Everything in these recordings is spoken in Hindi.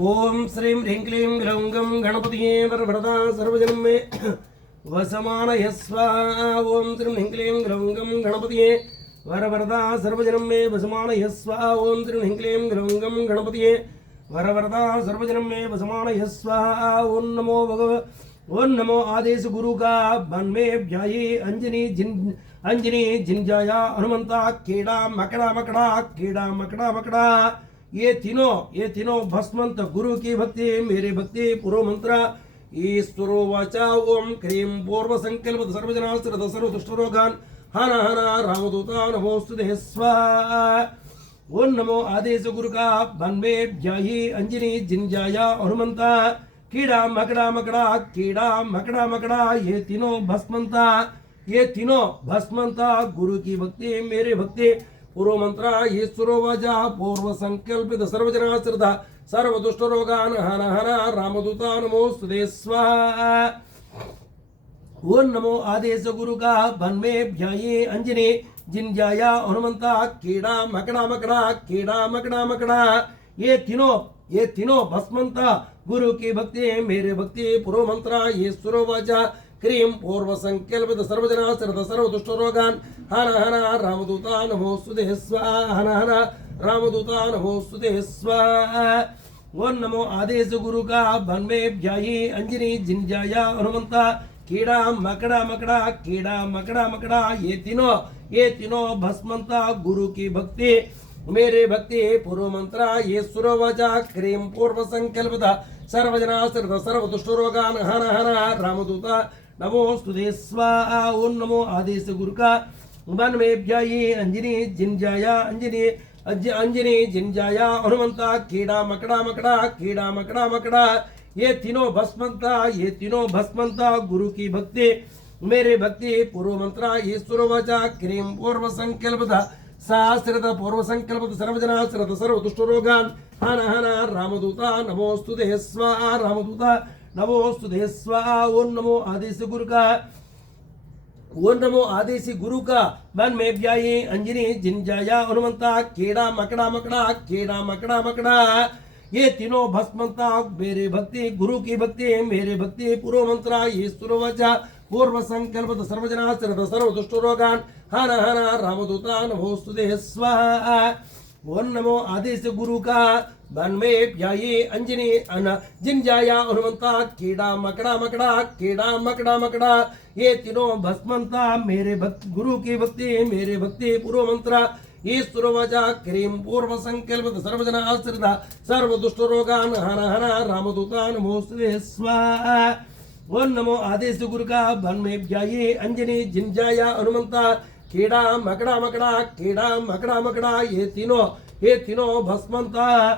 ओम श्रीं ह्रीं क्लीं ग्लौं गं गणपतिये वरवरदा सर्वजनं मे वसमानय स्वाहा। ओम श्रीं ह्रीं क्लीं ग्लौं गं गणपतिये वरवरदा सर्वजनं मे वसमानय स्वाहा। ओम श्रीं ह्रीं क्लीं ग्लौं गं गणपतिये वरवरदा सर्वजनं मे वसमानय स्वाहा। ओम नमो आदेश गुरु का बन में व्यायी अंजनी जिनजाया हनुमंता केड़ा मकड़ा मकड़ा केड़ा मकड़ा मकड़ा। ये तीनों भस्मंत गुरु की भक्ति मेरे भक्ति पूर्व मंत्र ईश्वरो वाचा ओम क्रीं पूर्व संकल्प सर्वजना सर्व दुष्टरोगान हन हन रामदूता नमोस्तुते स्वाहा। ओम नमो आदेश गुरु का बन में व्यायी अंजनी जिनजाया हनुमंता कीड़ा मकड़ा मकड़ा कीड़ा मकड़ा मकड़ा। ये तीनों भस्मंता गुरु की भक्ति मेरे भक्ति पूर्व मंत्र ईश्वरो वाचा पूर्व संकल्पित सर्वजना श्रद्धा सर्व दुष्ट रोगान हन हन रामदूता नमोस्तुते स्वाहा। ओम नमो आदेश गुरु का बन में व्यायी अंजनी जिनजाया हनुमंता कीड़ा मकड़ा मकड़ा कीड़ा मकड़ा मकड़ा। ये तीनों भस्मंता गुरु की भक्ति मेरे भक्ति पूर्व मंत्र ईश्वरो वाचा क्रीं पूर्व संकल्पित सर्वजना श्रद्धा सर्व दुष्ट रोगान हन हन रामदूता नमोस्तुते स्वाहा। हन हन रामदूता नमोस्तुते स्वाहा। ओम नमो आदेश गुरु का बन में व्यायी अंजनी जिनजाया हनुमंता कीड़ा मकड़ा मकड़ा कीड़ा मकड़ा मकड़ा। ये तीनों भस्मंता गुरु की भक्ति मेरे भक्ति पूर्व मंत्र ईश्वर वाचा क्रीं पूर्व संकल्पित सर्वजना श्रद्धा सर्व दुष्ट रोगान हन हन रामदूता नमोस्तुते स्वाहा। ओम नमो आदेश गुरु का बन में व्यायी अंजनी जिनजाया हनुमंता कीड़ा मकड़ा मकड़ा कीड़ा मकड़ा मकड़ा। ये तीनों भस्मंता गुरु की भक्ति मेरे भक्ति पूर्व मंत्र ईश्वर वाचा क्रीं पूर्व संकल्पित सहस्रत पूर्व संकल्पित सर्वजना श्रद्धा सर्व दुष्ट रोगान हन हन रामदूता नमोस्तुते स्वाहा। रामदूता नमोस्तुते स्वाहा। ओम नमो आदेश गुरु का बन में व्यायी अंजनी जिनजाया हनुमंता कीड़ा मकड़ा मकड़ा कीड़ा मकड़ा मकड़ा। ये तीनों भस्मंता मेरे भक्ति गुरु की भक्ति मेरे भक्ति पूर्व मंत्र ईश्वर वाचा पूर्व संकल्पित सर्वजना श्रद्धा सर्व दुष्ट रोगान हन हन रामदूता नमोस्तुते स्वाहा। ओम नमो आदेश गुरु का बन में व्यायी अंजनी जिनजाया हनुमंता कीड़ा मकड़ा मकड़ा कीड़ा मकड़ा मकड़ा। ये तीनों भस्मंता मेरे गुरु की भक्ति मेरे भक्ति पूर्व मंत्र ईश्वर वाचा क्रीं पूर्व संकल्पित सर्वजना श्रद्धा सर्व दुष्ट रोगान हन हन रामदूता नमोस्तुते स्वाहा। ओम नमो आदेश गुरु का बन में व्यायी अंजनी जिनजाया हनुमंता कीड़ा मकड़ा मकड़ा कीड़ा मकड़ा मकड़ा। ये तीनों भस्मंता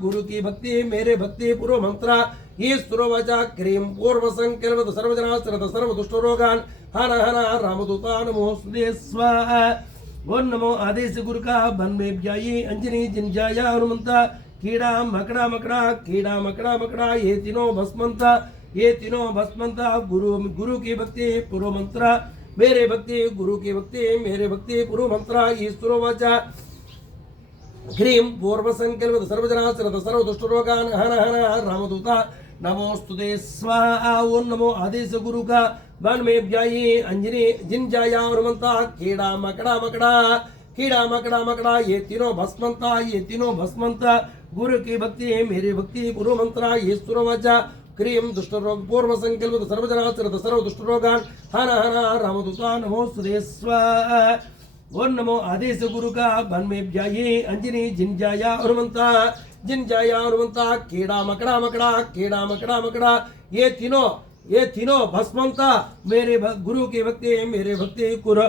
गुरु की भक्ति मेरे भक्ति पूर्व मंत्र ईश्वर वाचा क्रीं पूर्व संकल्पित सर्वजना श्रद्धा सर्व दुष्ट रोगान हन हन रामदूता नमोस्तुते स्वाहा। ओम नमो आदेश गुरु का बन में व्यायी अंजनी जिनजाया हनुमंता कीड़ा मकड़ा मकड़ा कीड़ा मकड़ा मकड़ा। ये तीनों भस्मंता गुरु की भक्ति पूर्व मंत्र मेरे भक्ति गुरु की भक्ति मेरे भक्ति पूर्व मंत्र ईश्वर वाचा क्रीं पूर्व संकल्पित सर्वजना श्रद्धा सर्व दुष्ट रोगान हन हन रामदूता नमोस्तुते स्वाहा। ओम नमो आदेश गुरु का बन में व्यायी अंजनी जिनजाया हनुमंता कीड़ा मकड़ा मकड़ा कीड़ा मकड़ा मकड़ा। ये तीनों भस्मंता गुरु की भक्ति मेरे भक्ति पूर्व मंत्र ईश्वर वाचा क्रीं दुष्ट रोग पूर्व संकल्पित सर्वजना श्रद्धा सर्व दुष्ट रोगान हन हन रामदूता नमोस्तुते स्वाहा। ओम नमो आदेश गुरु का बन में व्यायी अंजनी जिनजाया हनुमंता कीड़ा मकड़ा मकड़ा कीड़ा मकड़ा मकड़ा। ये तीनों भस्मंता मेरे गुरु की भक्ति मेरे भक्ति गुरु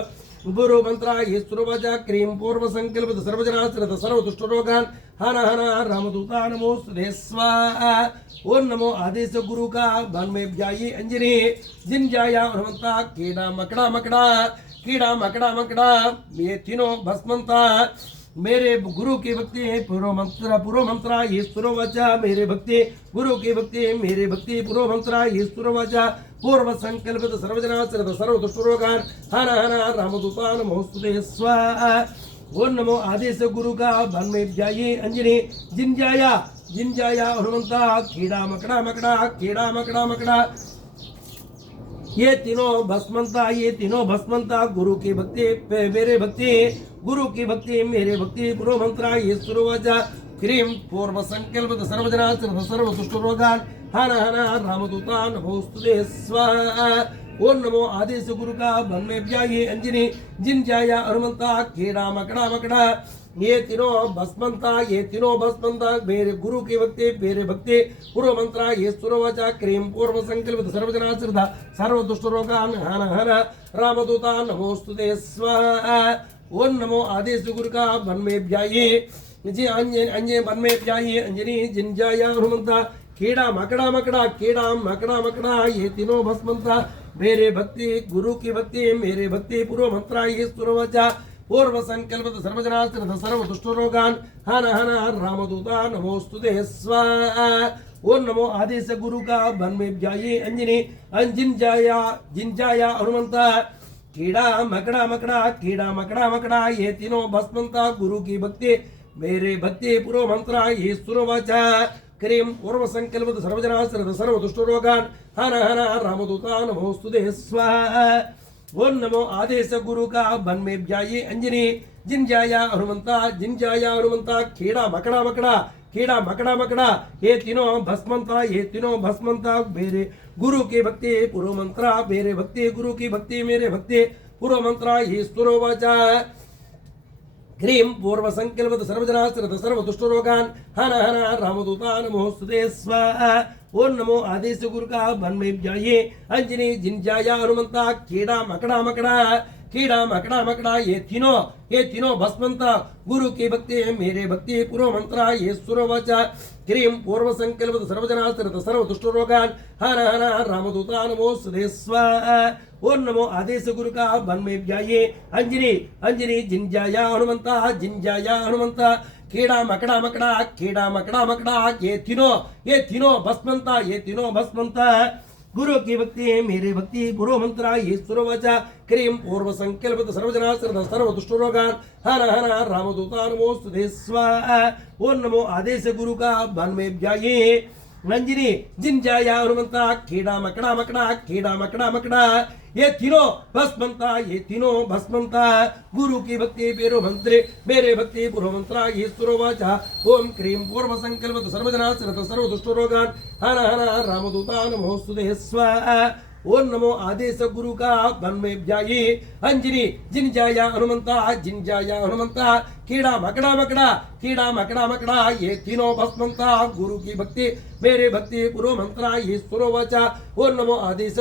मंत्र ईश्वर वाचा क्रीं पूर्व संकल्पित सर्वजना श्रद्धा सर्व दुष्ट रोगान हन हन रामदूता नमोस्तुते स्वाहा। ओम नमो आदेश गुरु का बन में व्यायी अंजनी जिनजाया हनुमंता कीड़ा मकड़ा मकड़ा कीड़ा मकड़ा मकड़ा। ये तीनों भस्मंता मेरे गुरु की भक्ति पूर्व मंत्र ईश्वर वाचा मेरे भक्ति गुरु की भक्ति मेरे भक्ति पूर्व मंत्र ईश्वर वाचा पूर्व संकल्पित सर्वजना श्रद्धा सर्व दुष्ट रोगान हन हन रामदूता नमोस्तुते स्वाहा। ओम नमो आदेश गुरु का बन में व्यायी अंजनी जिनजाया जिंजाया हनुमंता कीड़ा मकड़ा मकड़ा कीड़ा मकड़ा मकड़ा ये तीनों भस्मंता गुरु की भक्ति मेरे भक्ति गुरु की भक्ति मेरे भक्ति पुरो मंत्र ये सुरवाचा क्रीम पूर्व संकल्प सर्वजना सर्व दुष्ट रोगान हन हन रामदूता नमोस्तुते स्वाहा ओम नमो आदेश गुरु का बन में ब्याये अंजनी जिन जाया हनुमंता कीड़ा मकड़ा मकड़ा ये तीनों भस्मंता मेरे गुरु की भक्ति मेरे भक्ति पूर्व मंत्र ये सुरवाचा क्रीम पूर्व संकल्प सर्वजना श्रद्धा सर्व दुष्ट रोगान हन हन रामदूता नमोस्तुते स्वाहा ओम नमो आदेश गुरु का बन में ब्याये जी अंजनी बन में ब्याये अंजनी जिन जाया हनुमंता कीड़ा मकड़ा मकड़ा ये तीनों भस्मंता मेरे भक्ति गुरु की भक्ति मेरे भक्ति पूर्व मंत्र ये सुरवाचा पूर्व संकल्प सर्वजना सर्व दुष्ट रोगान हन हन रामदूता नमोस्तुते स्वाहा ओम नमो आदेश गुरु का बन में ब्याये अंजनी जिन जाया हनुमंता कीड़ा मकड़ा मकड़ा ये तीनों भस्मंता गुरु की भक्ति मेरे भक्ति पूर्व मंत्र ये सुरवाचा क्रीम पूर्व संकल्प सर्वजना सर्व दुष्ट रोगान हन हन रामदूता नमोस्तुते स्वाहा ओम नमो आदेश गुरु का बन में ब्याये अंजनी जिन जाया हनुमंता कीड़ा मकड़ा मकड़ा ये तीनों भस्मंता मेरे गुरु की भक्ति पूर्व मंत्र मेरे भक्ति गुरु की भक्ति मेरे भक्ति पूर्व मंत्र ये स्तुरोवाचा क्रीम पूर्व संकल्प सर्वजना सर्व दुष्ट रोगान हन हन रामदूता नमोस्तुते स्वाहा ओम नमो आदेश गुरु का बन में ब्याये अंजनी जिन जाया हनुमंता कीड़ा मकड़ा ये तीनों भस्मंता गुरु की भक्ति मेरे भक्ति पूर्व मंत्र ये सुरवाचा क्रीम पूर्व संकल्प सर्वजना सर्व दुष्ट रोगान हन हन रामदूता नमोस्तुते स्वाहा ओम नमो आदेश गुरु का बन में ब्याये अंजनी जिन जाया हनुमंता कीड़ा मकड़ा ये तीनों भस्मंता गुरु की भक्ति मेरे भक्ति पूर्व मंत्र ये सुरवाचा क्रीम पूर्व संकल्प सर्वजना सर्व दुष्ट रोगान हन हन रामदूता नमोस्तुते स्वाहा ओम नमो आदेश गुरु का बन में ब्याये अंजनी जिन जाया हनुमंता कीड़ा मकड़ा ये तीनों भस्मंता गुरु की भक्ति मेरे भक्ति पूर्व मंत्र ये सुरवाचा ओम क्रीम पूर्व संकल्प सर्वजना सर्व दुष्ट रोगान हन हन रामदूता नमोस्तुते स्वाहा ओम नमो आदेश गुरु का बन में ब्याये अंजनी जिन जाया हनुमंता कीड़ा मकड़ा ये तीनों भस्मंता गुरु की भक्ति मेरे भक्ति पूर्व मंत्र ये सुरवाचा ओम नमो आदेश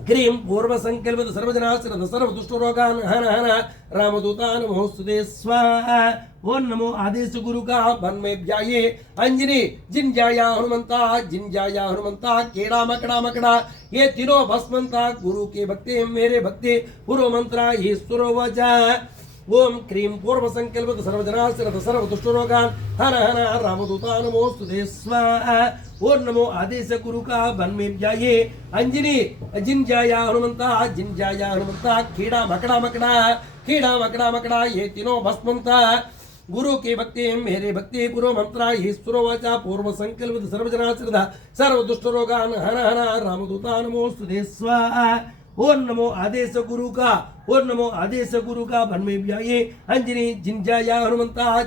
क्रीम पूर्व संकल्प सर्वजना सर्व दुष्ट रोगान हन हन रामदूता नमोस्तुते स्वाहा ओम नमो आदेश गुरु का बन में ब्याये अंजनी जिन जाया हनुमंता कीड़ा मकड़ा ये तीनों भस्मंता गुरु की भक्ति मेरे भक्ति पूर्व मंत्र ये सुरवाचा ओम क्रीम पूर्व संकल्प सर्वजना सर्व दुष्ट रोगान हन हन रामदूता नमोस्तुते स्वाहा ओम नमो आदेश गुरु का बन में ब्याये अंजनी जिन जाया हनुमंता कीड़ा मकड़ा ये तीनों भस्मंता गुरु की भक्ति मेरे भक्ति पूर्व मंत्र ये सुरवाचा पूर्व संकल्प सर्वजना सर्व दुष्ट रोगान हन हन रामदूता नमोस्तुते स्वाहा ओम नमो आदेश गुरु का बन में ब्याये अंजनी जिन जाया हनुमंता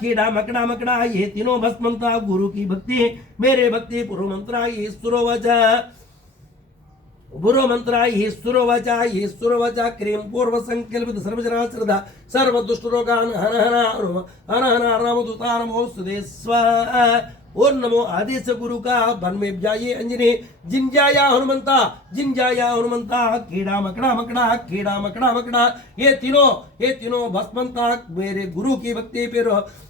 कीड़ा मकड़ा ये तीनों भस्मंता गुरु की भक्ति मेरे भक्ति पूर्व मंत्र ये सुरवाचा क्रीम पूर्व संकल्प सर्वजना सर्व दुष्ट रोगान हन हन रामदूता नमोस्तुते स्वाहा ओम नमो आदेश गुरु का बन में ब्याये अंजनी जिन जाया हनुमंता कीड़ा मकड़ा ये तीनों भस्मंता मेरे गुरु की भक्ति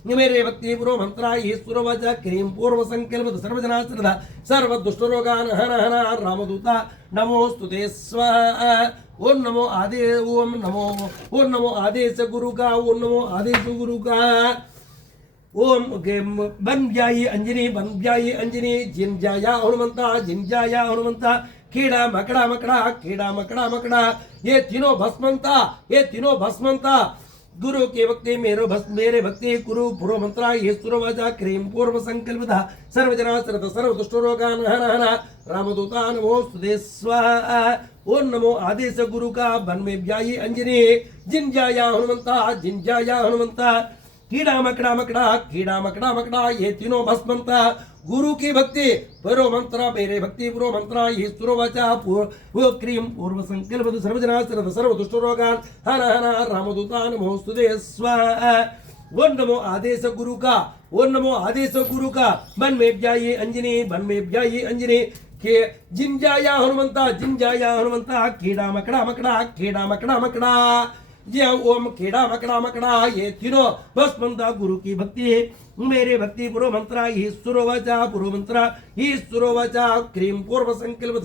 मेरे भक्ति पूर्व मंत्र ये सुरवाचा क्रीम पूर्व संकल्प सर्वजना सर्व दुष्ट रोगान हन हन रामदूता नमोस्तुते स्वाहा ओम नमो आदेश गुरु का ओम बन जाइए अंजनी जिन जाया हनुमंता कीड़ा मकड़ा ये तीनों भस्मंता गुरु के भक्ति मेरे भक्ति गुरु पूर्व मंत्रा ये सुरवाचा क्रीम पूर्व संकल्पता सर्वजना श्रत सर्व दुष्टरोगान हन हन रामदूता नमोस्तुते स्वाहा। ओम नमो आदेश गुरु का बन में व्यायी अंजनी जिंजाया हनुमंता कीड़ा मकड़ा ये तीनों भस्मंता गुरु की भक्ति परो मंत्रा मेरे भक्ति पुरो मंत्रा ये सुरवाचा पूर्व क्रीम पूर्व संकल्प सर्वजना सर्व दुष्ट रोगान हन हन रामदूता नमोस्तुते स्वाहा। ओम नमो आदेश गुरु का बन में व्यायी अंजनी के जिंजाया हनुमंता कीड़ा मकड़ा ये ओम कीड़ा मकड़ा ये तीनों भस्मंता गुरु की भक्ति है मेरे भक्ति पुरो मंत्रा ईश्वरो वाचा क्रीम पूर्व संकल्प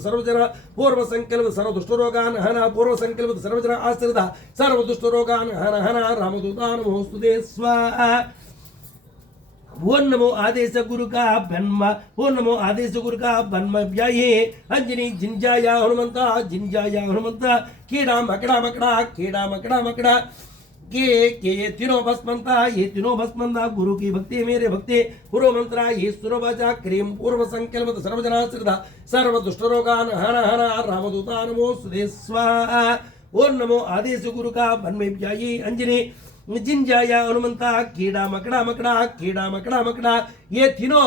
सर्व दुष्ट रोगान हन पूर्व संकल्प सर्वजना आश्रिता सर्व दुष्ट रोगान हन रामदूता नमोस्तुते स्वाहा। ओम नमो आदेश गुरु का बन्म व्याये अंजनी जिंजाया हनुमंता कीड़ा मकड़ा के ये तीनों भस्मंता गुरु की भक्ति मेरे भक्ति पूर्व मंत्रा ये सुरवाचा क्रीम पूर्व संकल्प सर्वजना श्रद्धा सर्व दुष्ट रोगान हन हन रामदूता नमोस्तुते स्वाहा। ओम नमो आदेश गुरु का बन्म व्याये अंजनी जिंजाया हनुमंता कीड़ा मकड़ा ये तीनों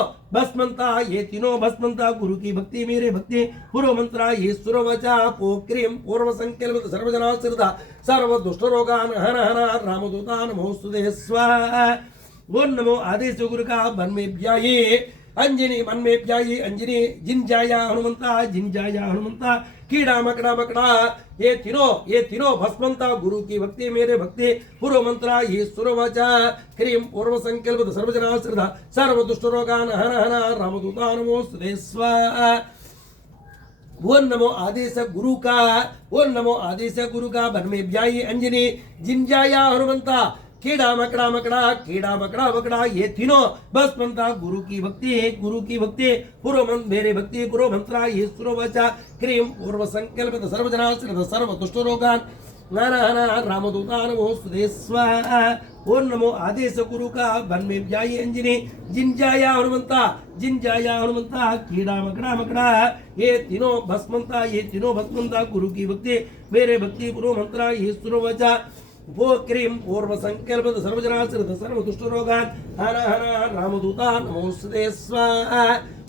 भस्मंता गुरु की भक्ति मेरे भक्ति पूर्व मंत्रा ये सुरवचा क्रीम पूर्व संकल्प सर्वजना श्रद्धा सर्व दुष्ट रोगान हन हन रामदूता नमोस्तुते स्वाहा। ओम नमो आदेश गुरु का बन में व्याये अंजनी जिंजाया हनुमंता कीड़ा मकड़ा ये तीनों भस्मंता गुरु की भक्ति मेरे भक्ति पूर्व मंत्रा ये सुरवाचा क्रीम पूर्व संकल्प सर्वजना श्रद्धा सर्व दुष्ट रोगान हन हन रामदूता नमोस्तुते स्वाहा। ओम नमो आदेश गुरु का बन में व्यायी अंजनी जिंजाया हनुमंता कीड़ा मकड़ा ये तीनों भस्मंता गुरु की भक्ति मेरे भक्ति पूर्व मंत्रा ये सुरवचा क्रीम पूर्व संकल्प सर्वजना सर्व दुष्ट रोगान हन हन रामदूता नमोस्तुते स्वाहा। ओम नमो आदेश गुरु का बन में व्यायी अंजनी जिंजाया हनुमंता कीड़ा मकड़ा ये तीनों भस्मंता गुरु की भक्ति मेरे भक्ति पूर्व मंत्रा ये सुरवचा वो क्रीम पूर्व संकल्प सर्वजना सर्व दुष्ट रोगान हन हन रामदूता नमोस्तुते स्वाहा।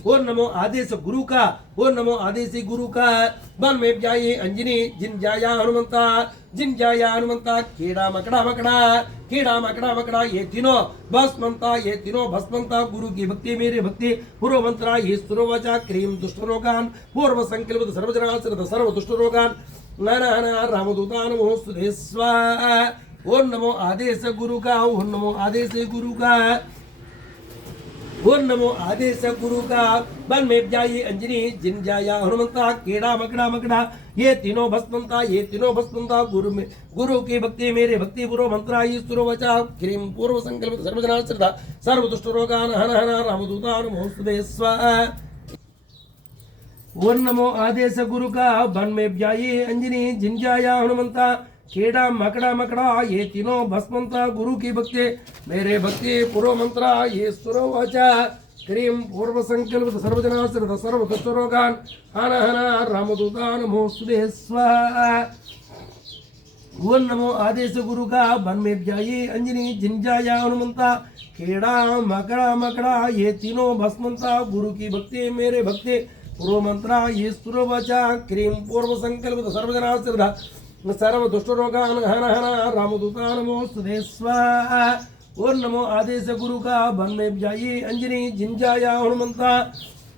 ओम नमो आदेश गुरु का बन में व्यायी अंजनी जिंजाया हनुमंता कीड़ा मकड़ा ये तीनों भस्मंता गुरु की भक्ति मेरे भक्ति पूर्व मंत्रा ये सुरवचा क्रीम दुष्ट रोगान पूर्व संकल्प सर्वजना सर्व दुष्ट रोगान हन हन रामदूता नमोस्तुते स्वाहा। ओम नमो आदेश गुरु का बन में व्यायी अंजनी जिंजाया हनुमंता कीड़ा मकड़ा ये तीनों भस्मंता गुरु की भक्ति मेरे भक्ति पूर्व मंत्रा ये सुरवचा क्रीम पूर्व संकल्प सर्वजना श्रद्धा सर्व दुष्ट रोगान हन हन रामदूता नमोस्तुते स्वाहा। ओम नमो आदेश गुरु का बन में व्यायी अंजनी जिंजाया हनुमंता कीड़ा मकड़ा ये तीनों भस्मंता गुरु की भक्ति मेरे भक्ति पूर्व मंत्रा ये सुरवचा क्रीम पूर्व संकल्प सर्वजना सर्व दुष्ट रोगान हन हन रामदूता नमोस्तुते स्वाहा। ओम नमो आदेश गुरु का बन में व्यायी अंजनी जिंजाया हनुमंता कीड़ा मकड़ा ये तीनों भस्मंता गुरु की भक्ति मेरे भक्ति पूर्व मंत्रा ये सुरवचा क्रीम पूर्व संकल्प सर्वजना श्रद्धा सर्व दुष्ट रोगान हन हन रामदूता नमोस्तुते स्वाहा। ओम नमो आदेश गुरु का बन में व्यायी अंजनी जिंजाया हनुमंता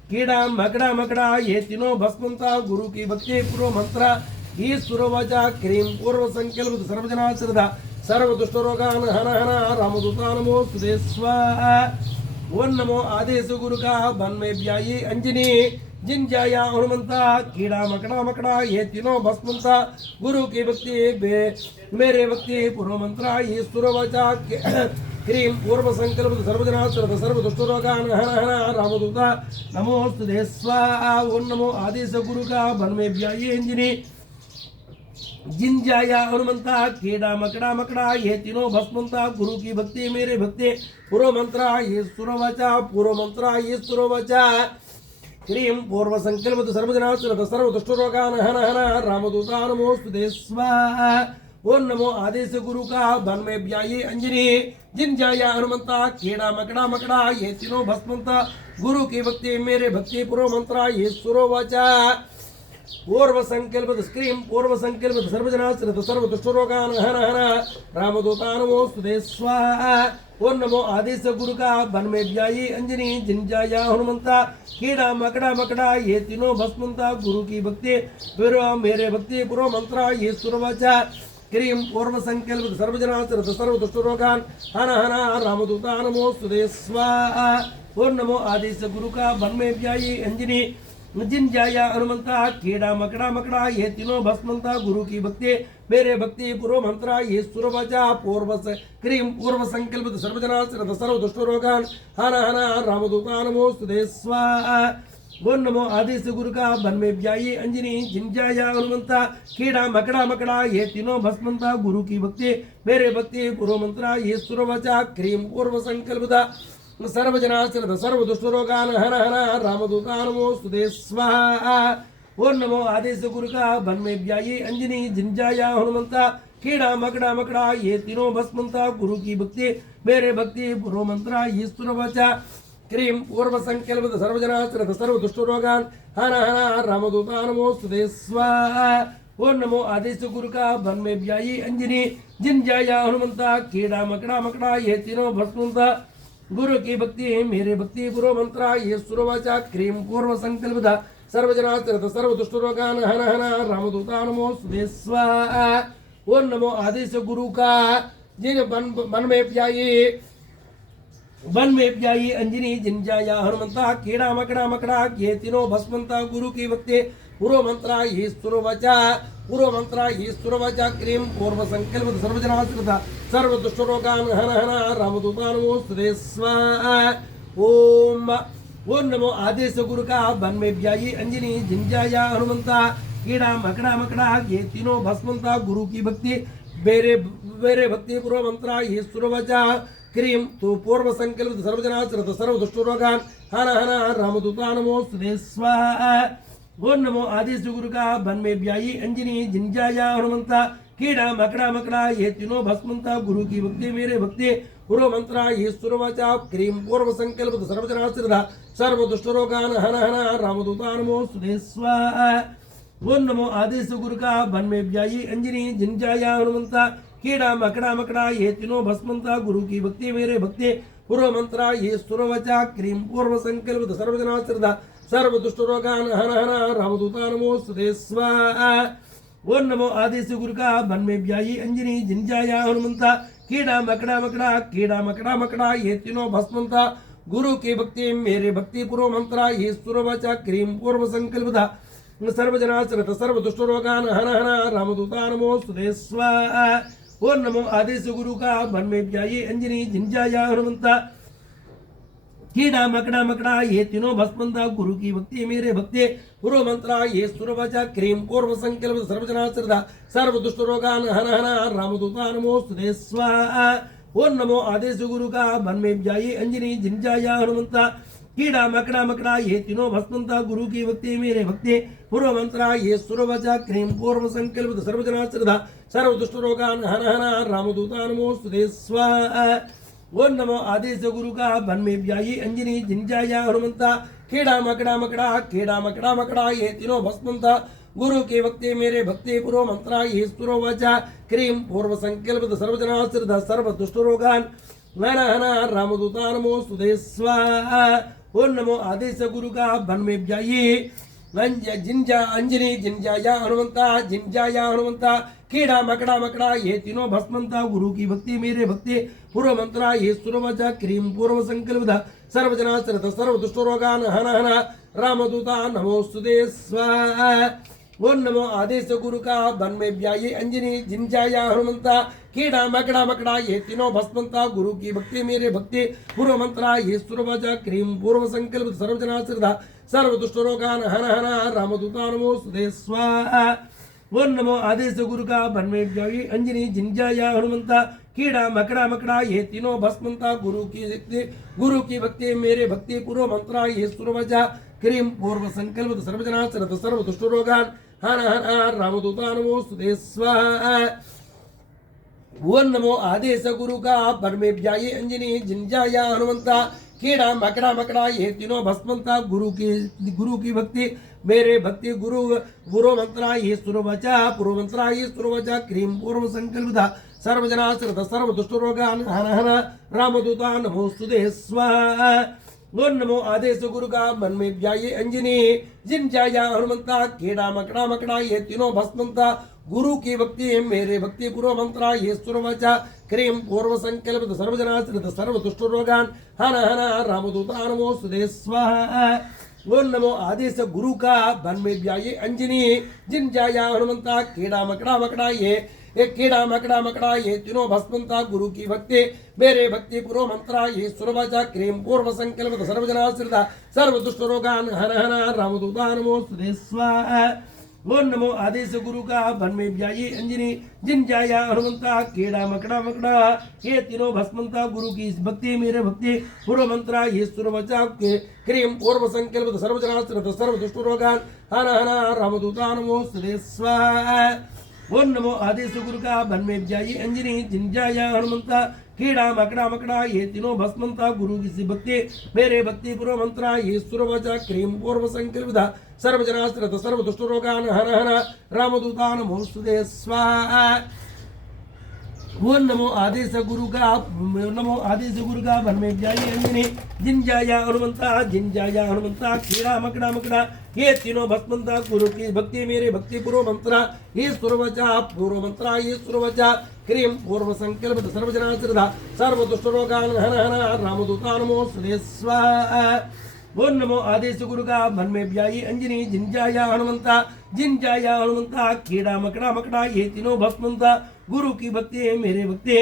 कीड़ा मकड़ा ये तीनों भस्मंता गुरु की भक्ति पूर्व मंत्रा ये सुरवचा क्रीम पूर्व संकल्प सर्वजना श्रद्धा सर्व दुष्ट रोगान हन हन रामदूता नमोस्तुते स्वाहा। ओम नमो आदेश गुरु का बन में व्यायी अंजनी जिंजाया हनुमंता कीड़ा मकड़ा ये तीनों भस्मंता गुरु की भक्ति मेरे भक्ति पूर्व मंत्रा ये सुरवचा क्रीम पूर्व संकल्प सर्वजना सर्व दुष्ट रोगान हन हन रामदूता नमोस्तुते स्वाहा। ओम नमो आदेश गुरु का बन में व्यायी अंजनी जिंजाया हनुमंता खेड़ा मकड़ा मकड़ा ये तीनों भस्मंता गुरु की भक्ति मेरे भक्ति पूर्व मंत्रा ये सुरवचा पूर्व मंत्रा ये सुरवचा क्रीम पूर्व संकल्प सर्वजनाचरत सर्व दुष्टरोगान हन हन रामदूता नमोस्तुते स्वाहा। ओम नमो आदेश गुरु का बन में ब्याई अंजनी जिन जाया हनुमंता खेड़ा मकड़ा मकड़ा ये तीनों भस्मंता गुरु की भक्ति मेरे भक्ति पूर्व मंत्रा ये सुरवचा पूर्व संकल्प स्क्रीम पूर्व संकल्प सर्वजनाश्रित सर्व दुष्टरोगान हन हन रामदूता नमोस्तुते स्वाहा। ओम नमो आदेश गुरु का बन में ब्याई अंजनी जिन जाया हनुमंता कीड़ा मकड़ा मकड़ा ये तीनों भस्मंता गुरु की भक्ति फिर मेरे भक्ति पूर्व मंत्रा ये सुरवचा क्रीम पूर्व संकल्प सर्वजनाश्रित सर्व दुष्टरोगान हन हन रामदूता नमोस्तुते स्वाहा। ओम नमो आदेश गुरु का बन में ब्याई अंजनी जिन जाया हनुमंता कीड़ा मकड़ा मकड़ा ये तीनों भस्मंता गुरु की भक्ति मेरे भक्ति पूर्व मंत्रा ये सुरवचा पूर्व क्रीम पूर्व संकल्प सर्वजनाश्रित सर्व दुष्टरोगान हन हन रामदूता नमोस्तुते स्वाहा। ओम नमो आदेश गुरु का बन में ब्याई अंजनी जिन जाया हनुमंता कीड़ा मकड़ा मकड़ा ये तीनों भस्मंता गुरु की भक्ति मेरे भक्ति पूर्व मंत्रा ये सुरवचा क्रीम पूर्व संकल्प सर्वजनाश्रित सर्व दुष्टरोगान हन हन रामदूता नमोस्तुते स्वाहा। ओम नमो आदेश गुरु का बन में ब्याई अंजनी जिंजाया हनुमंता कीड़ा मकड़ा मकड़ा ये तीनों भस्मंता गुरु की भक्ति मेरे भक्ति पूर्व मंत्रा ये सुरवचा क्रीम पूर्व संकल्प सर्वजनाश्रित सर्व दुष्टरोगान हन हन रामदूता नमोस्तुते स्वाहा। ओम नमो आदेश गुरु का बन में ब्याई अंजनी जिंजाया हनुमंता कीड़ा मकड़ा मकड़ा ये तीनों भस्मंता गुरु की भक्ति मेरे भक्ति पूर्व मंत्रा ये सुरवचा क्रीम पूर्व संकल्प सर्वजनाश्रित सर्व दुष्टरोगान हन हन रामदूता नमोस्तुते स्वाहा। ओम नमो आदेश गुरु का जिन बन में प्याई अंजनी जिन जाया हनुमंता कीड़ा मकड़ा मकड़ा ये तीनों भस्मंता गुरु की भक्ति पूर्व मंत्रा ये सुरवचा पूर्व मंत्रा ये सुरवचा क्रीम पूर्व संकल्प सर्वजनाश्रित सर्व दुष्टरोगान हन हन रामदूता नमोस्तुते स्वाहा। ओम नमो आदेश गुरु का बन में ब्याई अंजनी जिन जाया हनुमंता कीड़ा मकड़ा मकड़ा ये तीनों भस्मंता गुरु की भक्ति मेरे भक्ति पूर्व मंत्रा ये सुरवचा क्रीम तो पूर्व संकल्प सर्वजनाश्रित सर्व दुष्टरोगान हन हन रामदूता नमोस्तुते स्वाहा। ओम नमो आदेश गुरु का बन में ब्याई अंजनी जिन जाया हनुमंता कीड़ा मकड़ा मकड़ा ये तीनों भस्मंता गुरु की भक्ति मेरे भक्ति पूर्व मंत्रा ये सुरवचा क्रीम पूर्व संकल्प सर्वजनाश्रित सर्व दुष्टरोगान हन हन रामदूता नमोस्तुते स्वाहा। ओम नमो आदेश गुरु का बन में ब्याई अंजनी जिन जाया हनुमंता कीड़ा मकड़ा मकड़ा ये तीनों भस्मंता गुरु की भक्ति मेरे भक्ति पूर्व मंत्रा ये सुरवचा क्रीम पूर्व संकल्प सर्वजनाश्रित सर्व दुष्टरोगान हन हन रामदूता नमोस्तुते स्वाहा। ओम नमो आदेश गुरु का बन में ब्याई अंजनी जिन जाया हनुमंता कीड़ा मकड़ा मकड़ा ये तीनों भस्मंता गुरु की भक्ति मेरे भक्ति पूर्व मंत्रा ये सुरवचा क्रीम पूर्व संकल्प सर्वजनाश्रित सर्व दुष्टरोगान हन हन रामदूता नमोस्तुते स्वाहा। ओम नमो आदेश गुरु का बन में ब्याई अंजनी जिन जाया हनुमंता कीड़ा मकड़ा मकड़ा ये तीनों भस्मंता गुरु की भक्ति मेरे भक्ति पूर्व मंत्रा ये सुरवचा क्रीम पूर्व संकल्प सर्वजनाश्रित सर्व दुष्टरोगान हन हन रामदूता नमोस्तुते स्वाहा। ओम नमो आदेश गुरु का बन में ब्याई अंजनी जिन जाया हनुमंता कीड़ा मकड़ा ये तीनों भस्मंता गुरु की भक्ति मेरे भक्ति पूर्व मंत्रा ये सुरवचा क्रीम पूर्व संकल्प सर्वजनाश्रित सर्व दुष्टरोगान हन हन रामदूता नमोस्तुते स्वाहा। ओम नमो आदेश गुरु का बन में ब्याई अंजनी जिन जाया हनुमंता कीड़ा मकड़ा मकड़ा ये तीनों भस्मंता गुरु की भक्ति मेरे भक्ति पूर्व मंत्रा ये सुरवचा क्रीम पूर्व संकल्प सर्वजनाश्रित सर्व दुष्टरोगान हन हन रामदूता नमोस्तुते स्वाहा। ओम नमो आदेश गुरु का बन में ब्याई अंजनी जिन जाया हनुमंता कीड़ा मकड़ा ये तीनों भस्मंता गुरु की भक्ति मेरे भक्ति पूर्व मंत्रा ये सुरवचा क्रीम पूर्व संकल्प सर्वजनाश्रित सर्व दुष्टरोगान हन हन रामदूता नमोस्तुते स्वाहा। ओम नमो आदेश गुरु का बन में ब्याई अंजनी जिन जाया हनुमंता कीड़ा मकड़ा ये तीनों भस्मंता गुरु की भक्ति मेरे भक्ति पूर्व मंत्रा ये सुरवचा क्रीम पूर्व संकल्प सर्वजनाश्रित सर्व दुष्टरोगान हन हन रामदूता नमोस्तुते स्वाहा। ओम नमो आदेश गुरु का बन में व्यागी अंजनी जिंजाया हनुमंता कीड़ा मकड़ा मकड़ा ये तीनों भस्मंता गुरु की भक्ति मेरे भक्ति पूर्व मंत्रा ये सुरवजा क्रीम पूर्व संकल्प सर्वजना सरत सर्व दुष्ट रोगान हर हर रामदूता नमो सुदे स्वाहा। ओम नमो आदेश गुरु का बन में व्यागी अंजनी जिंजाया हनुमंता कीड़ा मकड़ा मकड़ा ये तीनों भस्मंता गुरु की भक्ति मेरे भक्ति गुरु गुरु मंत्रा ये सुरवचा पूर्व मंत्रा ये सुरवचा क्रीम पूर्व संकल्पिता सर्वजना श्रद्धा सर्व दुष्ट रोगान हर हर रामदूता नमोस्तुते स्वाहा। ओम नमो आदेश गुरु का मन में व्याये अंजनी जिन जाया हनुमंता कीड़ा मकड़ा मकड़ा ये तीनों भस्मंता गुरु की भक्ति मेरे भक्ति पूर्व मंत्रा ये सुरवचा क्रीम पूर्व संकल्पित सर्वजना श्रद्धा सर्व दुष्ट रोगान हर हर रामदूता नमोस्तुते स्वाहा। ओम नमो आदेश गुरु का बन में व्याये अंजनी जिन जाया हनुमंता कीड़ा मकड़ा मकड़ा ये एक कीड़ा मकड़ा मकड़ा ये तीनों भस्मंता गुरु की भक्ति मेरे भक्ति पूर्व मंत्रा ये सुरवचा क्रीम पूर्व संकल्प सर्वजना श्रद्धा सर्व दुष्ट रोगान हर हर रामदूता नमोस्तुते स्वाहा। ओम नमो आदेश गुरु का बन में व्याये अंजनी जिन जाया हनुमंता कीड़ा मकड़ा मकड़ा ये तीनों भस्मंता गुरु की भक्ति मेरे भक्ति पूर्व मंत्रा ये सुरवचा के क्रीम पूर्व संकल्प सर्वजना श्रद्धा सर्व दुष्ट रोगान हर हर रामदूता नमोस्तुते स्वाहा। ओम नमो आदेश गुरु का बन में व्याये अंजनी जिन जाया हनुमंता कीड़ा मकड़ा मकड़ा ये तीनों भस्मंता गुरु की भक्ति मेरे भक्ति पूर्व मंत्रा ये सुरवचा क्रीम पूर्व संकल्पिता सर्वजना श्रद्धा सर्व दुष्ट रोगान हर हर रामदूता नमोस्तुते स्वाहा। ओम नमो आदेश गुरु का बन में व्याये अंजनी जिन जाया हनुमंता कीड़ा मकड़ा मकड़ा ये तीनों भस्मंता गुरु की भक्ति मेरे भक्ति पूर्व मंत्रा ये सुरवचा पूर्व मंत्रा ये सुरवचा क्रीम पूर्व संकल्प सर्वजना श्रद्धा सर्व दुष्ट रोगान हर हर रामदूता नमोस्तुते स्वाहा। ओम नमो आदेश गुरु का मन में व्याये अंजनी जिन जाया हनुमंता कीड़ा मकड़ा मकड़ा ये तीनों भस्मंता गुरु की भक्ति मेरे भक्ति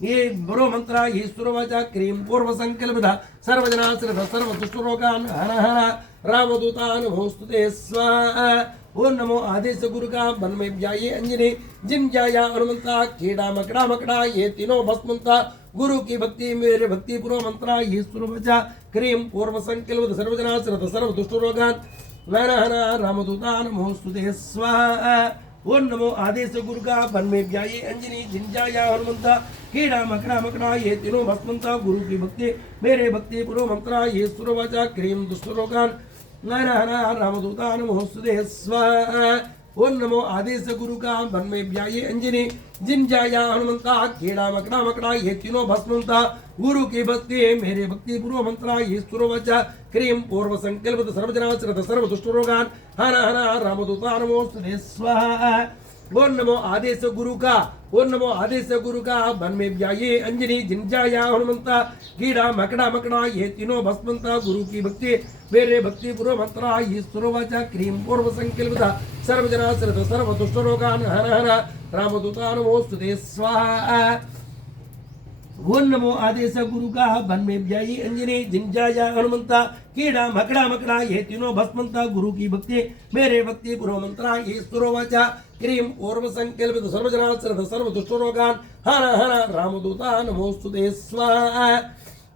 ये बरो मंत्रा ये सुरवचा क्रीम पूर्व संकल्पिता सर्वजना श्रद्धा सर्व दुष्ट रोगान हर हर रामदूता नमोस्तुते स्वाहा। ओम नमो आदेश गुरु का बन में व्याये अंजनी जिन जाया हनुमंता कीड़ा मकड़ा मकड़ा ये तीनों भस्मंता गुरु की भक्ति मेरे भक्ति पूर्व मंत्रा ये सुरवचा क्रीम पूर्व संकल्प सर्वजना श्रद्धा सर्व दुष्ट रोगान हर हर रामदूता नमोस्तुते स्वाहा। ओम नमो आदेश गुरु का बन में व्याये अंजनी जिन जाया हनुमंता कीड़ा मकड़ा मकड़ा ये तीनों भस्मंता गुरु की भक्ति मेरे भक्ति पूर्व मंत्रा ये सुरवचा क्रीम दुष्ट रोगान हर हर रामदूता नमोस्तुते स्वाहा। ओम नमो आदेश गुरु का बन में व्याये अंजनी जिन जाया हनुमंता कीड़ा मकड़ा मकड़ा ये तीनों भस्मंता गुरु की भक्ति मेरे भक्ति पूर्व मंत्रा ये सुरवचा क्रीम पूर्व संकल्प सर्वजना श्रद्धा सर्व दुष्ट रोगान हर हर रामदूता नमोस्तुते स्वाहा। ओम नमो आदेश गुरु का बन में व्याये अंजनी जिन जाया हनुमंता कीड़ा मकड़ा मकड़ा ये तीनों भस्मंता गुरु की भक्ति मेरे भक्ति पूर्व मंत्रा ये सुरवचा क्रीम पूर्व संकल्पिता सर्वजना श्रद्धा सर्व दुष्ट रोगान हर हर रामदूता नमोस्तुते स्वाहा। ओम नमो आदेश गुरु का बन में व्याये अंजनी जिन जाया हनुमंता कीड़ा मकड़ा मकड़ा ये तीनों भस्मंता गुरु की भक्ति मेरे भक्ति पूर्व मंत्रा ये सुरवचा क्रीम पूर्व संकल्पित सर्वजना श्रद्धा सर्व दुष्ट रोगान हर हर रामदूता नमोस्तुते स्वाहा।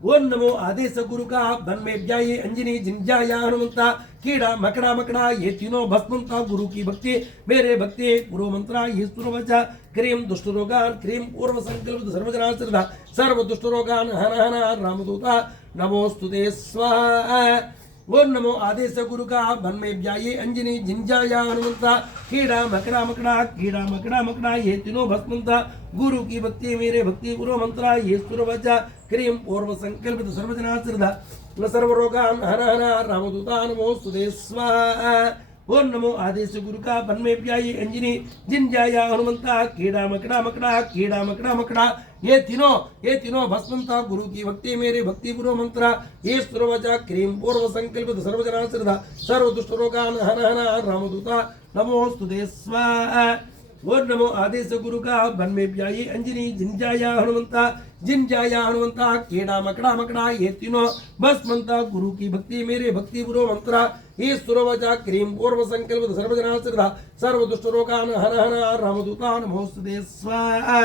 ओम नमो आदेश गुरु का बन में व्याये अंजनी जिन जाया हनुमंता कीड़ा मकड़ा मकड़ा ये तीनों भस्मंता गुरु की भक्ति मेरे भक्ति पूर्व मंत्रा ये सुरवचा क्रीम दुष्ट रोगान क्रीम पूर्व संकल्पित सर्वजना श्रद्धा सर्व दुष्ट रोगान हर हर रामदूता नमोस्तुते स्वाहा। ओम नमो आदेश गुरु का बन में व्याये अंजनी जिन जाया हनुमंता कीड़ा मकड़ा मकड़ा ये तीनों भस्मंता गुरु की भक्ति मेरे भक्ति पूर्व मंत्रा ये सुरवचा क्रीम पूर्व संकल्पित सर्वजना श्रद्धा सर्व रोगान हर हर रामदूता नमोस्तुते स्वाहा। ओम नमो आदेश गुरु का बन में व्याये अंजनी जिन जाया हनुमंता कीड़ा मकड़ा मकड़ा ये तीनों भस्मंता गुरु की भक्ति मेरे भक्ति पूर्व मंत्रा ये सुरवचा क्रीम पूर्व संकल्पित सर्वजना श्रद्धा सर्व दुष्ट रोगान हर हर रामदूता नमोस्तुते स्वाहा। ओम नमो आदेश गुरु का बन में ब्याई अंजनी जिंजाया हनुमंता केड़ा मकड़ा मकड़ा ये तीनों बस मंता गुरु की भक्ति मेरे भक्ति गुरु मंत्रा ये सुरवचा क्रीम पूर्व संकल्प सर्वजना श्रद्धा सर्व दुष्ट रोगान हन हन रामदूता नमोस्तुते स्वाहा।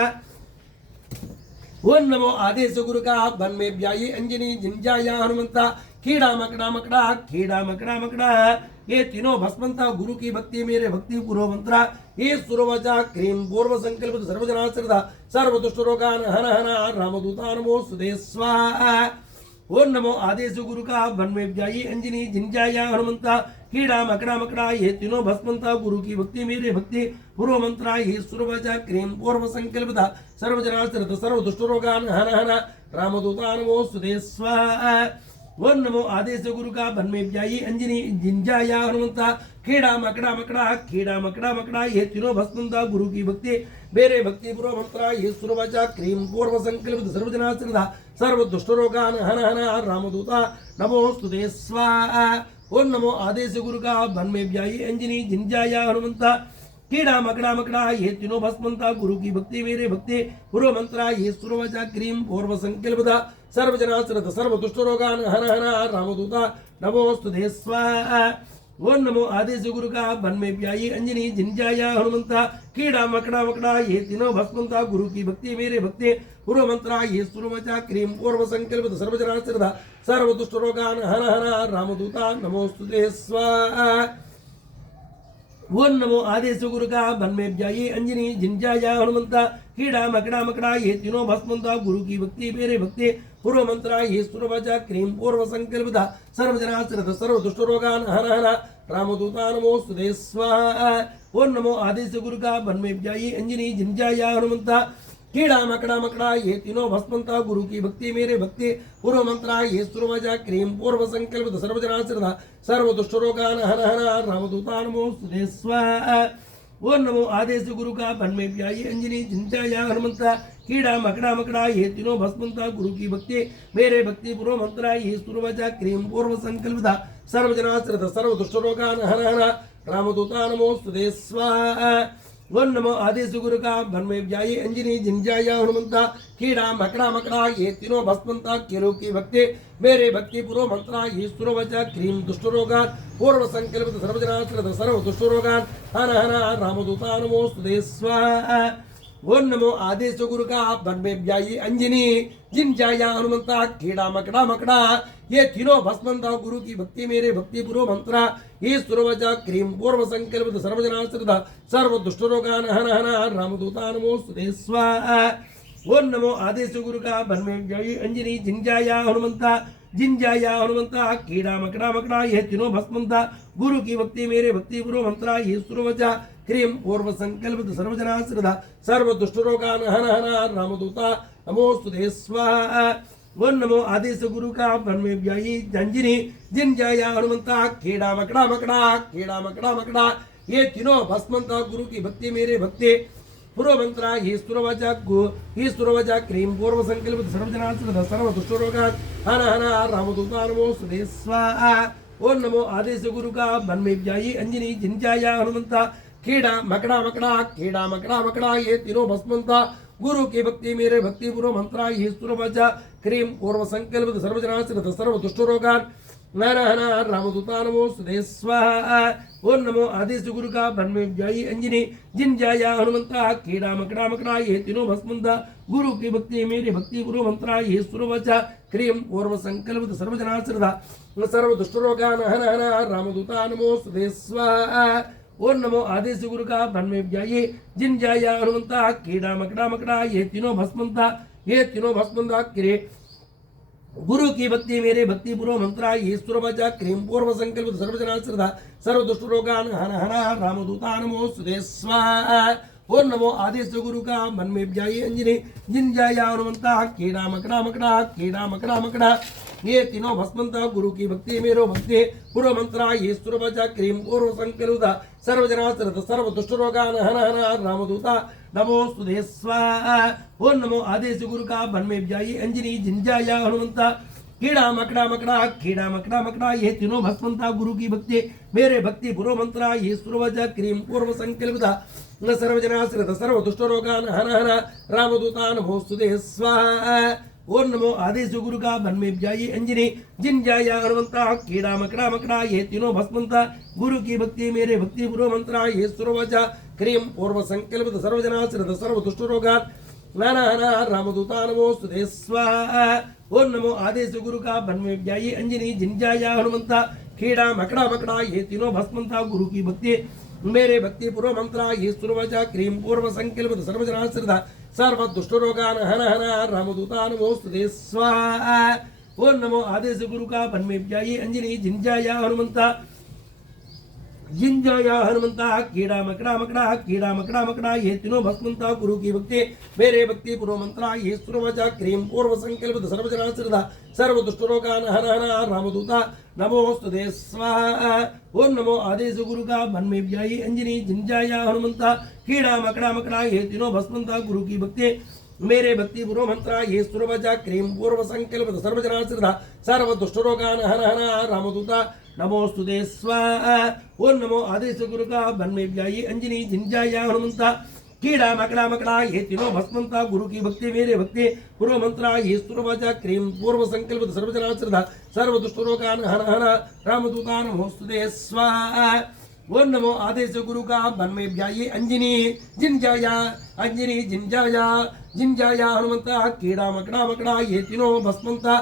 ओम नमो आदेश गुरु का बन में ब्याई अंजनी जिंजाया हनुमंता कीड़ा मकड़ा मकड़ा ये तीनों भस्मंता गुरु की भक्ति मेरे भक्ति पूर्व मंत्रा ये सुरवचा क्रीम पूर्व संकल्प सर्वजना श्रद्धा सर्व दुष्ट रोगान हन हन रामदूता नमोस्तुते स्वाहा। ओम नमो आदेश गुरु का बन में ब्याई अंजनी जिंजाया हनुमंता कीड़ा मकड़ा ये तीनों भस्मंता गुरु की भक्ति मेरे भक्ति पूर्व मंत्रा ये सुरवचा क्रीम पूर्व संकल्प सर्वजना श्रद्धा सर्व दुष्ट रोगान हन हन रामदूता नमोस्तुते स्वाहा। ओम नमो आदेश गुरु का बन में ब्याई अंजनी जिंजाया हनुमंता कीड़ा मकड़ा ये तीनों भस्मंता गुरु की भक्ति मेरे भक्ति पूर्व मंत्रा ये सुरवचा क्रीम पूर्व संकल्प सर्वजना श्रद्धा सर्व दुष्ट रोगान हन हन रामदूता नमोस्तुते स्वाहा। ओम नमो आदेश गुरु का बन में ब्याई अंजनी जिंजाया हनुमंता कीड़ा मकड़ा ये तीनों भस्मंता गुरु की भक्ति मेरे भक्ति पूर्व मंत्रा ये सुरवचा क्रीम पूर्व संकल्प सर्वजना श्रद्धा सर्व दुष्ट रोगान हन हन रामदूता नमोस्तुते स्वाहा। ओम नमो आदेश गुरु का बन में ब्याई अंजनी जिंजाया हनुमंता कीड़ा मकड़ा ये तीनों भस्मंता गुरु की भक्ति मेरे भक्ति पूर्व मंत्रा ये सुरवचा क्रीम पूर्व संकल्प सर्वजना श्रद्धा सर्व दुष्ट रोगान हन हन रामदूता नमोस्तुते स्वाहा। ओम नमो आदेश गुरु का बन में ब्याई अंजनी जिंजाया हनुमंता कीड़ा मकड़ा ये तीनों भस्मंता गुरु की भक्ति मेरे भक्ति पूर्व मंत्रा ये सुरवचा क्रीम पूर्व संकल्प सर्वजना श्रद्धा सर्व दुष्ट रोगान हन हन रामदूता नमोस्तुते स्वाहा। ओम नमो आदेश गुरु का बन में ब्याई अंजनी जिंजाया हनुमंता कीड़ा मकड़ा ये तीनों भस्मंता गुरु की भक्ति मेरे भक्ति पूर्व मंत्रा ये सुरवचा क्रीम पूर्व संकल्प सर्वजना श्रद्धा सर्व दुष्ट रोगान हन हन रामदूता नमोस्तुते स्वाहा। ओम नमो आदेश गुरु का बन में ब्याई अंजनी जिंजाया हनुमंता कीड़ा मकड़ा ये तीनों भस्मंता गुरु की भक्ति मेरे भक्ति पूर्व मंत्रा ये सुरवचा क्रीम पूर्व संकल्प सर्वजना श्रद्धा सर्व दुष्ट रोगान हन हन रामदूता नमोस्तुते स्वाहा। ओम नमो आदेश गुरु का बन में ब्याई अंजनी जिंजाया हनुमंता कीड़ा मकड़ा ये तीनों भस्मंता गुरु की भक्ति मेरे भक्ति पूर्व मंत्रा ये सुरवचा क्रीम दुष्ट रोगान पूर्व संकल्प सर्वजना श्रद्धा सर्व दुष्ट रोगान हन हन रामदूता नमोस्तुते स्वाहा। ओम नमो आदेश गुरु का बन में ब्याई अंजनी जिंजाया हनुमंता कीड़ा मकड़ा ये तीनों भस्मंता गुरु की भक्ति मेरे भक्ति पूर्व मंत्रा ये सुरवचा क्रीम पूर्व संकल्प सर्वजना श्रद्धा सर्व दुष्ट रोगान हन हन रामदूता नमोस्तुते स्वाहा। ओम नमो आदेश गुरु का बन में ब्याई अंजनी जिंजाया हनुमंता कीड़ा मकड़ा ये तीनों भस्मंता गुरु की भक्ति मेरे भक्ति पूर्व मंत्रा ये सुरवचा क्रीम पूर्व संकल्प सर्वजना श्रद्धा सर्व दुष्ट रोगान हन हन रामदूता नमोस्तुते स्वाहा। ओम नमो आदेश गुरु का बन में ब्याई अंजनी जिंजाया हनुमंता कीड़ा मकड़ा ये तीनों भस्मंता गुरु की भक्ति मेरे भक्ति पूर्व मंत्रा ये सुरवचा क्रीम पूर्व संकल्प सर्वजना श्रद्धा सर्व दुष्ट रोगान हन हन रामदूता नमोस्तुते स्वाहा। ओम नमो आदेश गुरु का बन में ब्याई अंजनी जिंजाया हनुमंता कीड़ा मकड़ा ये तीनों भस्मंता गुरु की भक्ति मेरे भक्ति पूर्व मंत्रा ये सुरवचा क्रीम पूर्व संकल्प सर्वजना श्रद्धा सर्व दुष्ट रोगान हन हन रामदूता नमोस्तुते स्वाहा। ओम नमो आदेश गुरु का बन में ब्याई अंजनी जिंजाया हनुमंता कीड़ा मकड़ा ये तीनों भस्मंता गुरु की भक्ति मेरे भक्ति पूर्व मंत्रा ये सुरवचा क्रीम पूर्व संकल्प सर्वजना श्रद्धा सर्व दुष्ट रोगान हन हन रामदूता नमोस्तुते स्वाहा। ओम नमो आदेश गुरु का बन में ब्याई जिंजाया हनुमंता कीड़ा मकड़ा ये तीनों भस्मंता गुरु की भक्ति मेरे भक्ति पूर्व मंत्रा ये सुरवचा क्रीम पूर्व संकल्प सर्वजना श्रद्धा सर्व दुष्ट रोगान हन हन रामदूता नमोस्तुते स्वाहा। ओम नमो आदेश गुरु का मन में ब्याई अंजनी जिंजाया हनुमंता कीड़ा मकड़ा ये तीनों भस्मंता गुरु की भक्ति मेरो भक्ति पूर्व मंत्रा ये सुरवचा क्रीम पूर्व संकल्प सर्वजना श्रद्धा सर्व दुष्ट रोगान हन हन रामदूता नमोस्तुते स्वाहा। ओम नमो आदेश गुरु का बन में ब्याई अंजनी जिंजाया हनुमंता कीड़ा मकड़ा मकड़ा कीड़ा मकड़ा मकड़ा ये तीनों भस्मंता गुरु की भक्ति मेरे भक्ति पूर्व मंत्र ये सुरवजा क्रीम पूर्व संकल्पिता न सर्वजनाश्रित सर्व दुष्ट रोगान हन हन रामदूतान भोस्तुते स्वाहा। ओम नमो आदेश गुरु का बन में जाइए अंजनी जिन जाया हनुमंता कीड़ा मकड़ा मकड़ा ये तीनों भस्मंता गुरु की भक्ति मेरे भक्ति पूर्व मंत्र ये सुरवजा क्रीम पूर्व संकल्पित सर्वजनाश्रित सर्व दुष्ट रोगान नाना हना रामदूतान भोस्तुते स्वाहा। ओम नमो आदेश गुरु का बन में जाइए अंजनी जिन जाया हनुमंता कीड़ा मकड़ा मकड़ा ये तीनों भस्मंता गुरु की भक्ति मेरे भक्ति पूर्व मंत्र ये सुरवजा क्रीम पूर्व संकल्पित सर्वजनाश्रित सर्व दुष्ट रोगान हन हन रामदूतान भोस्तुते स्वाहा। ओम नमो आदेश गुरु का बन में जाइए अंजनी जिन जाया हनुमंता कीड़ा मकड़ा मकड़ा ये तीनों भस्मंता गुरु की भक्ति मेरे भक्ति पूर्व मंत्र ये सुरवजा क्रीम पूर्व संकल्पित सर्वजनाश्रित सर्व दुष्ट रोगान हन हन रामदूता नमोस्तुते स्वाहा। ओम नमो आदेश गुरु का बन में जाइए अंजनी जिन जाया हनुमंता कीड़ा मकड़ा ये तीनों भस्मंता गुरु की भक्ति मेरे भक्ति पूर्व मंत्र ये सुरवजा क्रीम पूर्व संकल्पित सर्वजनाश्रित सर्व दुष्ट रोगान हन हन रामदूता नमोस्तुते स्वाहा। ओम नमो आदेश गुरु का बन में जाइए अंजनी जिन जाया हनुमंता कीड़ा मकड़ा ये तीनों भस्मंता गुरु की भक्ति मेरे भक्ति पूर्व मंत्र ये सुरवजा क्रीम पूर्व संकल्पित सर्वजनाश्रित सर्व दुष्ट रोगान हन हन रामदूतान नमोस्तुते स्वाहा। ओम नमो आदेश गुरु का बन में जाइए अंजनी जिन जाया हनुमंता कीड़ा मकड़ा ये तीनों भस्मंता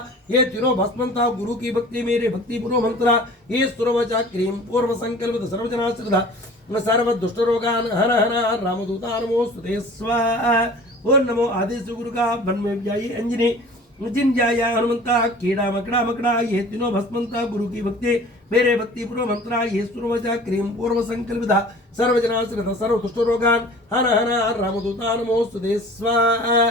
गुरु की भक्ति मेरे भक्ति पूर्व मंत्र ये सुरवजा क्रीम पूर्व संकल्पित सर्वजनाश्रित सर्व दुष्ट रोगान हन हन रामदूतान नमोस्तुते स्वाहा। ओम नमो आदेश गुरु का बन में जाइए अंजनी जिन जाया हनुमंता कीड़ा मकड़ा ये तीनों भस्मंता गुरु की भक्ति मेरे भक्ति पूर्व मंत्र ये सुरवजा क्रीम पूर्व संकल्पित सर्वजनाश्रित सर्व दुष्ट रोगान हन हन रामदूतान नमोस्तुते स्वाहा।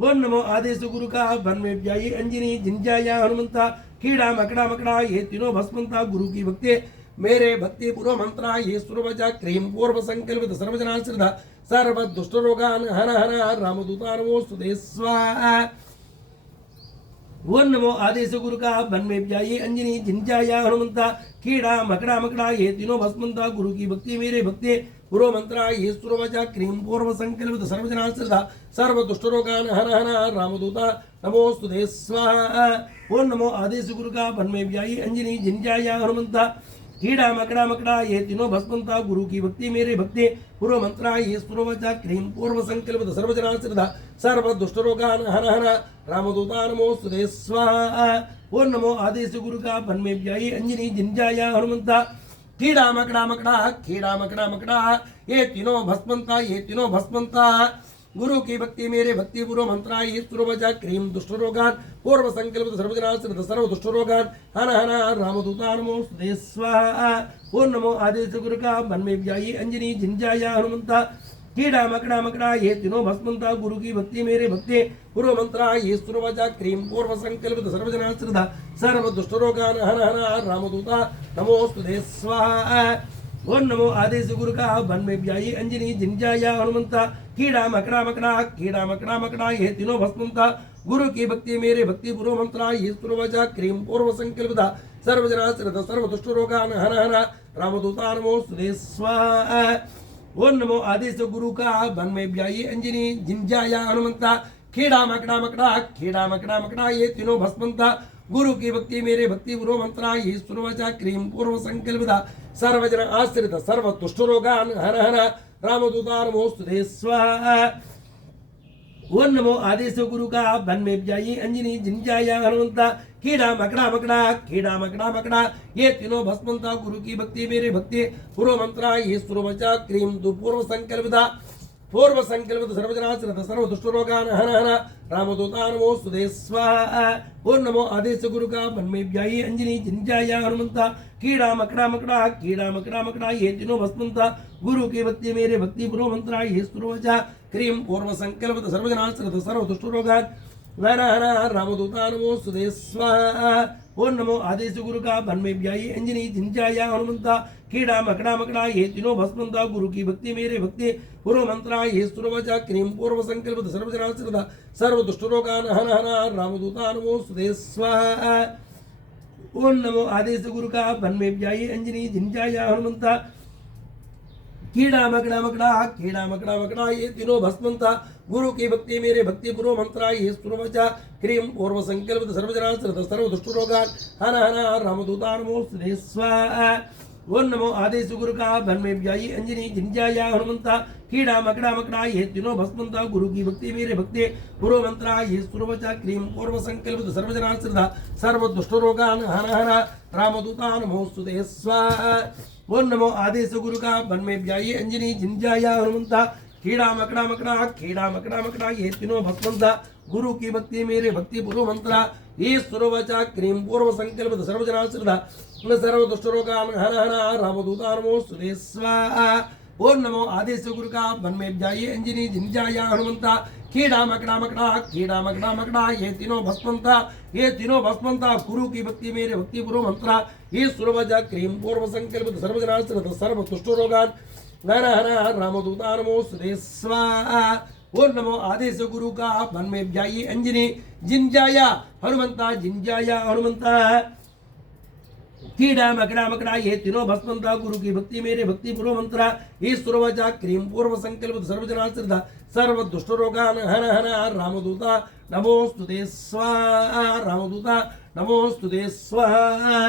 ओम नमो आदेश गुरु का बन में जाइए अंजनी जिन जाया हनुमंता कीड़ा मकड़ा ये तीनों भस्मंता गुरु की भक्ति मेरे भक्ति पूर्व मंत्र ये सुरवजा क्रीम पूर्व संकल्पित सर्वजनाश्रित सर्व दुष्ट रोगान हन हन रामदूतान नमोस्तुते स्वाहा। ओम नमो आदेश गुरु का बन में जाइए अंजनी जिन जाया हनुमंता कीड़ा मकड़ा ये तीनों भस्मंता गुरु की भक्ति मेरे भक्ति पूर्व मंत्र ये सुरवजा क्रीम पूर्व संकल्पित सर्वजनाश्रित सर्व दुष्ट रोगान हन हन रामदूता नमोस्तुते स्वाहा। ओम नमो आदेश गुरु का बन में जाइए अंजनी जिन जाया हनुमंता कीड़ा मकड़ा ये तीनों भस्मंता गुरु की भक्ति मेरे भक्ति पूर्व मंत्र ये सुरवजा क्रीम पूर्व संकल्पित सर्वजनाश्रित सर्व दुष्ट रोगान हन हन रामदूतान नमोस्तुते स्वाहा। ओम नमो आदेश गुरु का बन में जाइए अंजनी जिन जाया हनुमंता कीड़ा मकड़ा ये तीनों भस्मंता गुरु की भक्ति मेरे भक्ति पूर्व मंत्र ये सुरवजा क्रीम दुष्ट रोगान पूर्व संकल्पित सर्वजनाश्रित सर्व दुष्ट रोगान हन हन रामदूतान नमोस्तुते स्वाहा। ओम नमो आदेश गुरु का बन में जाइए अंजनी जिन जाया हनुमंता कीड़ा मकड़ा ये तीनों भस्मंता गुरु की भक्ति मेरे भक्ति पूर्व मंत्र ये सुरवजा क्रीम पूर्व संकल्पित सर्वजनाश्रित सर्व दुष्ट रोगान हन हन रामदूता नमोस्तुते स्वाहा। ओम नमो आदेश गुरु का बन में जाइए अंजनी जिन जाया हनुमंता कीड़ा मकड़ा ये तीनों भस्मंता गुरु की भक्ति मेरे भक्ति पूर्व मंत्र ये सुरवजा क्रीम पूर्व संकल्पित सर्वजनाश्रित सर्व दुष्ट रोगान हन हन रामदूतान नमोस्तुते स्वाहा। ओम नमो आदेश गुरु का बन में जाइए अंजनी जिन जाया हनुमंता कीड़ा मकड़ा ये तीनों भस्मंता गुरु की भक्ति मेरे भक्ति पूर्व मंत्र ये सुरवजा क्रीम पूर्व संकल्पित सर्वजन आश्रित सर्व दुष्ट रोगान हन हन रामदूतान नमोस्तुते स्वाहा। ओम नमो आदेश गुरु का बन में जाइए अंजनी जिन जाया हनुमंता कीड़ा मकड़ा ये तीनों भस्मंता गुरु की भक्ति मेरे भक्ति पूर्व मंत्र ये सुरवजा क्रीम पूर्व संकल्पित सर्वजनाश्रित सर्व दुष्ट रोगान हन हन रामदूतान नमोस्तुते स्वाहा। ओम नमो आदेश गुरु का बन में जाइए अंजनी जिन जाया हनुमंता कीड़ा मकड़ा ये तीनों भस्मंता गुरु की भक्ति मेरे भक्ति पूर्व मंत्र ये सुरवजा क्रीम पूर्व संकल्पित सर्वजनाश्रित सर्व दुष्ट रोगान हर हर रामदूता नमोस्तुते स्वाहा। ओम नमो आदेश गुरु का भन्मेभ्यायी अंजनी जिंजाया हनुमंता कीड़ा मकड़ा मकड़ा ये तीनों भस्मंता गुरु की भक्ति मेरे भक्ति पूर्व मंत्रा ये सुरवचा क्रीम पूर्व संकल्प सर्वजना श्रद्धा सर्व दुष्टरोगान हन हन रामदूता नमोस्तुते स्वाहा। ओम नमो आदेश गुरु का भन्मेभ्यायी अंजनी जिंजाया हनुमंता कीड़ा मकड़ा मकड़ा ये तीनों भस्मंता गुरु की भक्ति मेरे भक्ति पूर्व मंत्रा ये सुरवचा क्रीम पूर्व संकल्प सर्वजना सर्व दुष्टरोगान हन हन रामदूता नमोस्तुते स्वाहा। ओम नमो आदेश गुरु का भन्मेभ्यायी अंजनी जिंजाया हनुमंता कीड़ा मकड़ा ये तीनों भस्मंता गुरु की भक्ति मेरे भक्ति पूर्व मंत्रा ये सुरवचा क्रीम पूर्व संकल्प सर्वजना श्रद्धा सर्व दुष्टरोगान हन हन रामदूता नमोस्तुते स्वाहा। ओम नमो आदेश गुरु का भन्मेभ्यायी अंजनी जिंजाया हनुमंता कीड़ा मकड़ा ये तीनों भस्मंता गुरु की भक्ति मेरे भक्ति पूर्व मंत्रा ये सुरवचा क्रीम पूर्व संकल्प सर्वजना श्रद्धा सर्व दुष्टरोगान हन हन रामदूता नमोस्तुते स्वाहा। ओम नमो आदेश गुरु का भन्मेभ्यायी अंजनी जिंजाया हनुमंता कीड़ा मकड़ा ये तीनों भस्मंता गुरु की भक्ति मेरे भक्ति पूर्व मंत्रा ये सुरवचा क्रीम पूर्व संकल्प सर्वजना श्रद्धा सर्व दुष्टरोगान हन हन रामदूता नमोस्तुते स्वाहा। ओम नमो आदेश गुरु का भन्मेभ्यायी अंजनी जिंजाया हनुमंता कीड़ा मकड़ा ये तीनों भस्मंता गुरु की भक्ति मेरे भक्ति पूर्व मंत्रा ये सुरवचा क्रीम पूर्व संकल्प सर्वजना श्रद्धा सर्व दुष्टरोगान हन हन रामदूता नमोस्तुते स्वाहा। रामदूता नमोस्तुते स्वाहा।